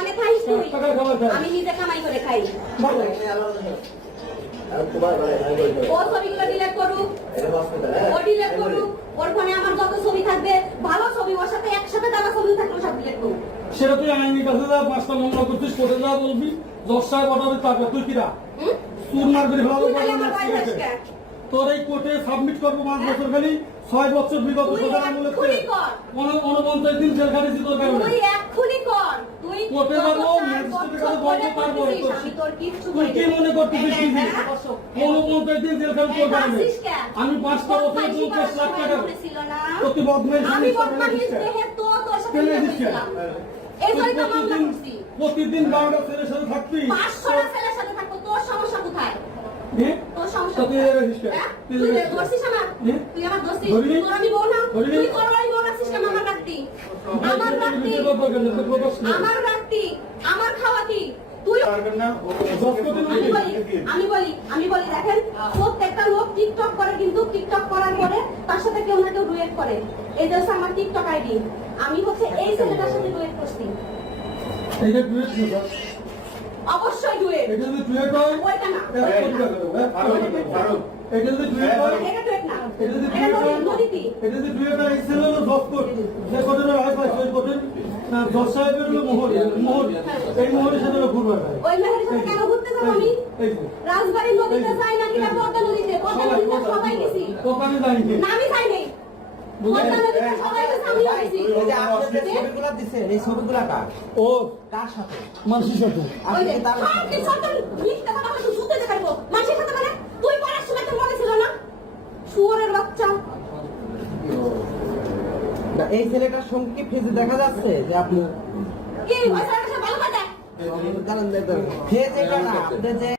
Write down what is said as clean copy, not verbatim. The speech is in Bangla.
অনেক খাইস তুই। আমি নিজে কামাই করে খাই। ও ছবিগুলো ডিলিট করুক, ও ডিলিট করুক। ওর ফোনে আমার যত ছবি থাকবে, ভালো ছবি, ওর সাথে একসাথে দেওয়া ছবি থাকবে, সব ডিলিট করুক। সেটা তুই আইনি কাছে যা, 5টা মামলা করছিস, কোর্টে যা বলবি, দশটায় পাঠাবি, তারপর তুই কিরা সুর মার করে ফেলাবো। তোর এই কোর্টে সাবমিট করবো 5 বছর খালি, 6 বছর বিগত সরকার আমলে 49 দিন জেল খাটিয়েছি তোর কারণে। তুই এক্ষুনি কর, তুই কোর্টে যাবো, ম্যাজিস্ট্রেটের কাছে বলবো, তারপরে আমি তোর কিচ্ছু তুই কি মনে করতেছিস? 49 দিন জেল খাটি তোর কারণে। আমি 5টা বছর 50 লাখ টাকা প্রতি বদমাইশ আমি বদমাইশ দেহে তো তোর সাথে করেছিলাম। এই জন্য তো মামলা করছি। প্রতিদিন 12টা ছেলের সাথে থাকবি, 500টা ছেলের সাথে থাকবো, তোর সমস্যা কোথায়? তোর সমস্যা তুই কোথায়? রাখিস কেন? হ্যাঁ? তুই ধরছিস আমার? তুই আমার ধরছিস? ধরিনি। তোর আমি বউ না? ধরিনি। তুই করবারই বউ রাখছিস কেন? আমার রাখতি, আমার রাখতি, আমার রাখতি, আমার খাওয়াতি। তুই আমি বলি দেখেন, প্রত্যেকটা লোক টিকটক করে, কিন্তু টিকটক করার পরে তার সাথে কেউ না কেউ ডুয়েট করে। এই যে হচ্ছে আমার টিকটক আইডি, আমি হচ্ছে এই ছেলেটার সাথে ডুয়েট করছি। এইটা ডুয়েট না, অবশ্যই ডুয়েট। এটা যদি ডুয়েট হয়, ওইটা না, এটা যদি ডুয়েট হয়, এটা ডুয়েট না, এটা যদি এটা ডুয়েট হয়, নদীতে। এটা যদি ডুয়েট হয়, এই ছেলে হলো দপ্তর, যে কোটের হয় পায়, সেই কোটের দশ সাহেবের হলো মোহর, এই মোহরের সাথে ঘুরবে। ওই মেহের সাথে কেন ঘুরতে যাব আমি? এই যে রাজবাড়ি নদীতে যাই নাকি না পদ্মা নদীতে? পদ্মা নদীতে সবাই গেছি। ওখানে যাইনি। না আমি যাই নাই। পদ্মা নদীতে সবাই গেছে, আমিও গেছি। এই যে আপনি যে ছবিগুলো দিছেন, এই ছবিগুলো ও কার সাথে? মানুষের সাথে ওই যে আপনি তার সব কিছু সরকার মিথ্যা কথা বলে জুতে দেখাইবো। মানুষের সাথে মানে তুই পড়ার সময় তোর মনে ছিল না? শুয়োরের বাচ্চা। এই ছেলেটার সঙ্গে কি ফেজে দেখা যাচ্ছে যে আপনি কি ওই ছেলেটার সাথে ভালো কথা? দাঁড়ান ফেজ এটা না, আপনি যে